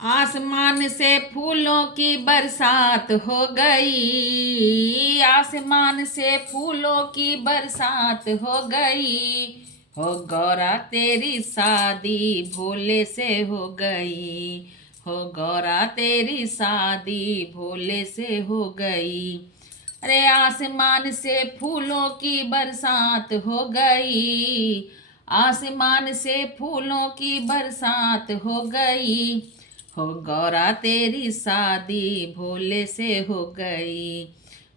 आसमान से फूलों की बरसात हो गई, आसमान से फूलों की बरसात हो गई। हो गौरा तेरी शादी भोले से हो गई, हो गौरा तेरी शादी भोले से हो गई। अरे आसमान से फूलों की बरसात हो गई, आसमान से फूलों की बरसात हो गई। हो गौरा तेरी शादी भोले से हो गई,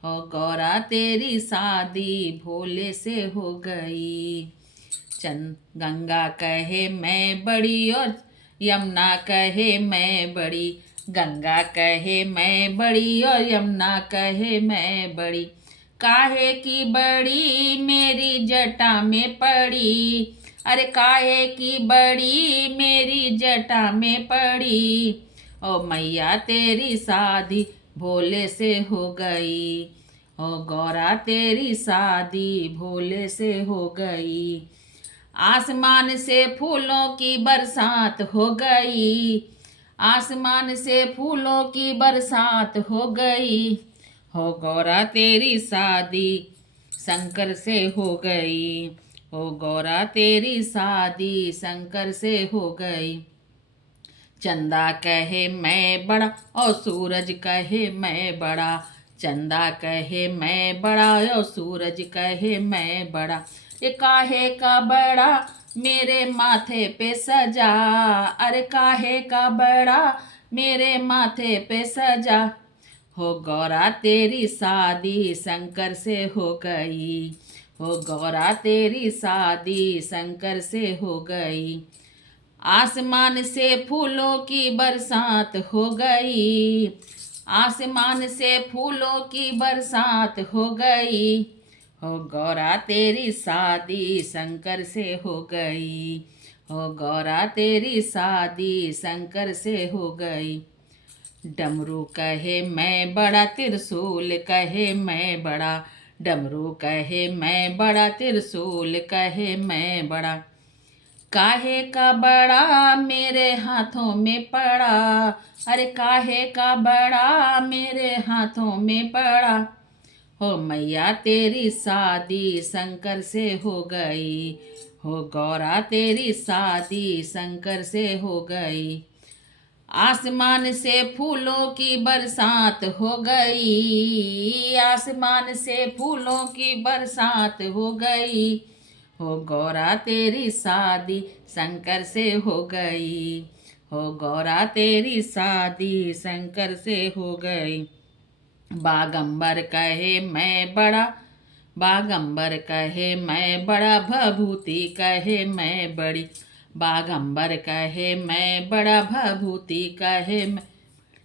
हो गौरा तेरी शादी भोले से हो गई। चंद गंगा कहे मैं बड़ी और यमुना कहे मैं बड़ी, गंगा कहे मैं बड़ी और यमुना कहे मैं बड़ी। काहे की बड़ी मेरी जटा में पड़ी, अरे काहे की बड़ी मेरी जटा में पड़ी। ओ मैया तेरी शादी भोले से हो गई, ओ गौरा तेरी शादी भोले से हो गई। आसमान से फूलों की बरसात हो गई, आसमान से फूलों की बरसात हो गई। हो गौरा तेरी शादी शंकर से हो गई, हो गौरा तेरी शादी शंकर से हो गई। चंदा कहे मैं बड़ा और सूरज कहे मैं बड़ा, चंदा कहे मैं बड़ा और सूरज कहे मैं बड़ा। ये काहे का बड़ा मेरे माथे पे सजा, अरे काहे का बड़ा मेरे माथे पे सजा। हो गौरा तेरी शादी शंकर से हो गई, हो गौरा तेरी शादी शंकर से हो गई। आसमान से फूलों की बरसात हो गई, आसमान से फूलों की बरसात हो गई। हो गौरा तेरी शादी शंकर से हो गई, हो गौरा तेरी शादी शंकर से हो गई। डमरू कहे मैं बड़ा त्रिशूल कहे मैं बड़ा, डमरू कहे मैं बड़ा त्रिशूल कहे मैं बड़ा। काहे का बड़ा मेरे हाथों में पड़ा, अरे काहे का बड़ा मेरे हाथों में पड़ा। हो मैया तेरी शादी शंकर से हो गई, हो गौरा तेरी शादी शंकर से हो गई। आसमान से फूलों की बरसात हो गई, आसमान से फूलों की बरसात हो गई। हो गौरा तेरी शादी शंकर से हो गई, हो गौरा तेरी शादी शंकर से हो गई। बागंबर कहे मैं बड़ा, बागंबर कहे मैं बड़ा भभूति कहे मैं बड़ी, बागंबर कहे मैं बड़ा भभूति कहे मैं।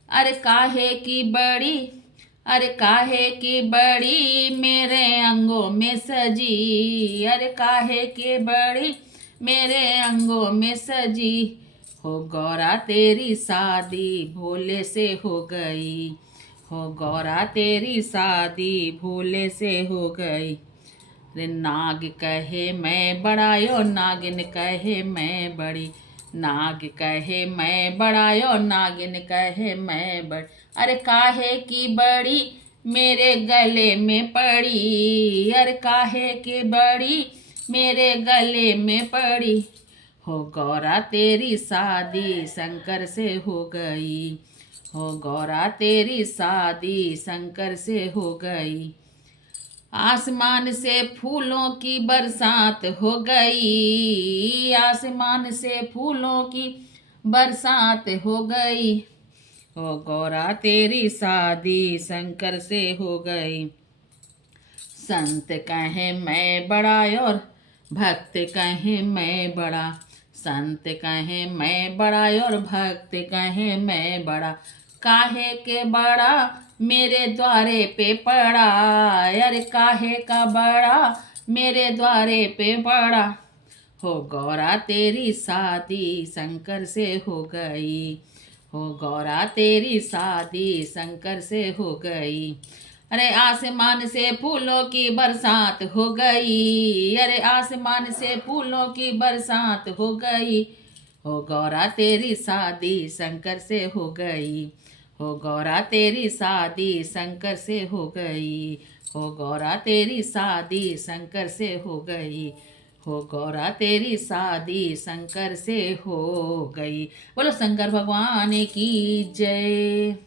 अरे काहे की बड़ी, अरे काहे की बड़ी मेरे अंगों में सजी, अरे काहे की बड़ी मेरे अंगों में सजी। हो गौरा तेरी शादी भोले से हो गई, हो गौरा तेरी शादी भोले से हो गई। रे नाग कहे मैं बड़ा यो नागिन कहे मैं बड़ी, नाग कहे मैं बड़ा यो नागिन कहे मैं बड़ी। अरे काहे की बड़ी मेरे गले में पड़ी, अरे काहे की बड़ी मेरे गले में पड़ी। हो गौरा तेरी शादी शंकर से हो गई, हो गौरा तेरी शादी शंकर से हो गई। आसमान से फूलों की बरसात हो गई, आसमान से फूलों की बरसात हो गई। हो गौरा तेरी शादी शंकर से हो गई। संत कहे मैं बड़ा और भक्त कहे मैं बड़ा, संत कहे मैं बड़ा और भक्त कहे मैं बड़ा। काहे के बड़ा मेरे द्वारे पे पड़ा, अरे काहे का बड़ा मेरे द्वारे पे पड़ा। हो गौरा तेरी शादी शंकर से हो गई, हो गौरा तेरी शादी शंकर से हो गई। अरे आसमान से फूलों की बरसात हो गई, अरे आसमान से फूलों की बरसात हो गई। हो गौरा तेरी शादी शंकर से हो गई, हो गौरा तेरी शादी शंकर से हो गई, हो गौरा तेरी शादी शंकर से हो गई, हो गौरा तेरी शादी शंकर से हो गई। बोलो शंकर भगवान की जय।